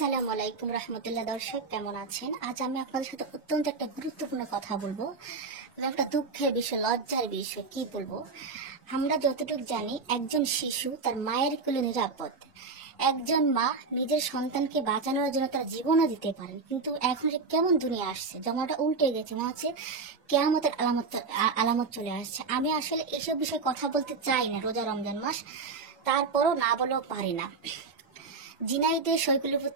আসসালামু আলাইকুম রহমতুল্লাহ। দর্শক কেমন আছেন? আজ আমি আপনাদের সাথে অত্যন্ত একটা গুরুত্বপূর্ণ কথা বলবো, একটা দুঃখের বিষয়, লজ্জার বিষয়। কি বলবো, আমরা যতটুকু জানি একজন শিশু তার মায়ের কোলে নিরাপদ। একজন মা নিজের সন্তানকে বাঁচানোর জন্য তার জীবনও দিতে পারেন, কিন্তু এখন যে কেমন দুনিয়া আসছে, জমাটা উল্টে গেছে, মনে হচ্ছে কেয়ামতের আলামত চলে আসছে। আমি আসলে এসব বিষয়ে কথা বলতে চাই না, রোজা রমজান মাস, তারপরও না বলেও পারি না। ঝিনাইদহ সৈকলিপুর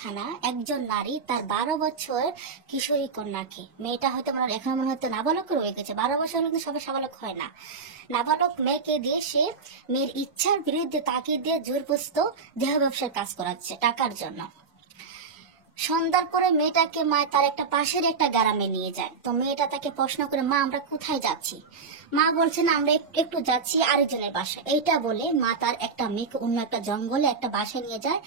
থানা একজন নারী তার 12 বছর কিশোরী কন্যাকে, মেয়েটা হয়তো এখন মনে হয়তো নাবালক রয়ে গেছে, 12 বছর কিন্তু সবাই সাবালক হয় না, নাবালক মেয়েকে দিয়ে সে মেয়ের ইচ্ছার বিরুদ্ধে তাকে দিয়ে জোরপোস্ত দেহ ব্যবসার কাজ করাচ্ছে টাকার জন্য। সন্ধ্যার পরে মেয়েটাকে মা তার একটা পাশের একটা গ্রামে নিয়ে যায়। তো মেয়েটা তাকে প্রশ্ন করে, মা আমরা কোথায় যাচ্ছি? মা বলছে না, আমরা একটু যাচ্ছি আরেকজনের বাসায়। এইটা বলে মা তার একটা মেয়েকে অন্য একটা জঙ্গলে একটা বাসায় নিয়ে যায়,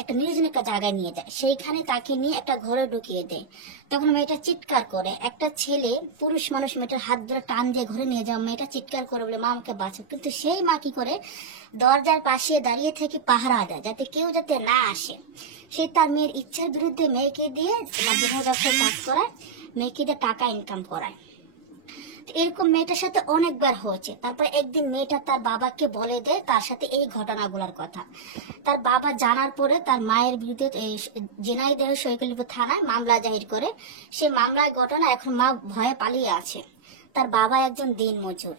একটা নির্জন একটা জায়গায় নিয়ে যায়। সেইখানে তাকে নিয়ে একটা ঘরে ঢুকিয়ে দেয়। তখন মেয়েটা চিৎকার করে, একটা ছেলে পুরুষ মানুষ মেয়েটার হাত ধরে টান দিয়ে ঘরে নিয়ে যাও। মেয়েটা চিৎকার করে বলে, মা আমাকে বাঁচাও। কিন্তু সেই মা কি করে, দরজার পাশে দাঁড়িয়ে থেকে পাহারা দেয় যাতে কেউ যাতে না আসে। সে তার মেয়ের ইচ্ছার বিরুদ্ধে মেয়েকে দিয়ে দেহ ব্যবসায় কাজ করায়, মেয়েকে দিয়ে টাকা ইনকাম করায়। এরকম মেয়েটার সাথে অনেকবার হয়েছে। তারপরে একদিন মেয়েটা তার বাবাকে বলে দেয় তার সাথে এই ঘটনাগুলোর কথা। তার বাবা জানার পরে তার মায়ের বিরুদ্ধে ঝিনাইদহ সৈকলিপুর থানায় মামলা জাহির করে। সে মামলার ঘটনা এখন মা ভয়ে পালিয়ে আছে। তার বাবা একজন দিনমজুর।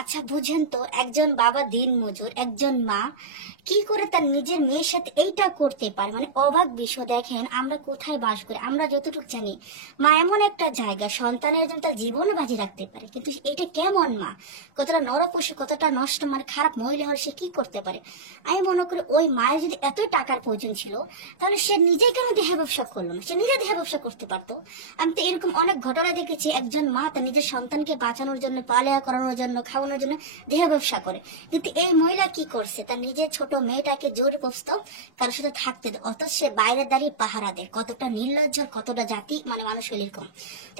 আচ্ছা বুঝেন তো, একজন বাবা দিন মজুর, একজন মা কি করে তার নিজের মেয়ের সাথে এইটা করতে পারে? মানে অবাক বিষয়। দেখেন আমরা কোথায় বাস করি, আমরা যতটুকু জানি মা এমন একটা জায়গা, সন্তানের জন্য তার জীবনও বাজি রাখতে পারে। কিন্তু এটা কেমন মা, কতটা নরপশু, কতটা নষ্ট, মানে খারাপ মহিলা হলে সে কি করতে পারে? আমি মনে করি ওই মায়ের যদি এতই টাকার প্রয়োজন ছিল, তাহলে সে নিজে কেন দেহ ব্যবসা করলো না? সে নিজে দেহ ব্যবসা করতে পারতো। আমি তো এরকম অনেক ঘটনা দেখেছি, একজন মা তার নিজের সন্তানকে বাঁচানোর জন্য, পালেয়া করানোর জন্য, খাওয়ানোর জন্য দেহ ব্যবসা করে। কিন্তু এই মহিলা কি করছে, তার নিজের ছোট মেয়েটাকে জোরপোস্ত কারোর সাথে থাকতে দেয়, অথচ সে বাইরে দাঁড়িয়ে পাহারা দেয়। কতটা নির্লজ্জ, কতটা জাতি, মানে মানুষ এরকম।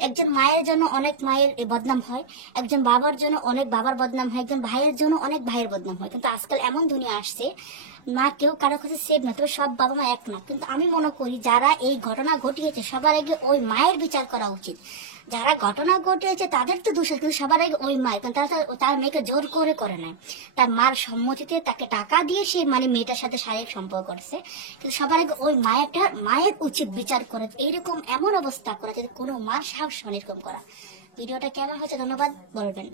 একজন মায়ের জন্য অনেক মায়ের বদনাম হয়, একজন বাবার জন্য অনেক বাবার বদনাম হয়, একজন ভাইয়ের জন্য অনেক ভাইয়ের বদনাম হয়। কিন্তু আজকাল এমন দুনিয়া আসছে, মা কেউ কারো কাছে সেফ না, তবে সব বাবা মা এক না। কিন্তু আমি মনে করি যারা এই ঘটনা ঘটিয়েছে সবার আগে ওই মায়ের বিচার করা উচিত। যারা ঘটনা ঘটিয়েছে তাদের তো দোষ আছে, কিন্তু সবার আগে ওই মায়ের, কারণ তারা তার মেয়েকে জোর করে নেয়, তার মার সম্মতিতে তাকে টাকা দিয়ে সে মানে মেয়েটার সাথে শারীরিক সম্পর্ক করছে। কিন্তু সবার আগে ওই মায়ের উচিত বিচার করে এইরকম এমন অবস্থা করা যাতে কোনো মার সাহস এরকম করা। ভিডিওটা কেমন হয়েছে ধন্যবাদ বলবেন।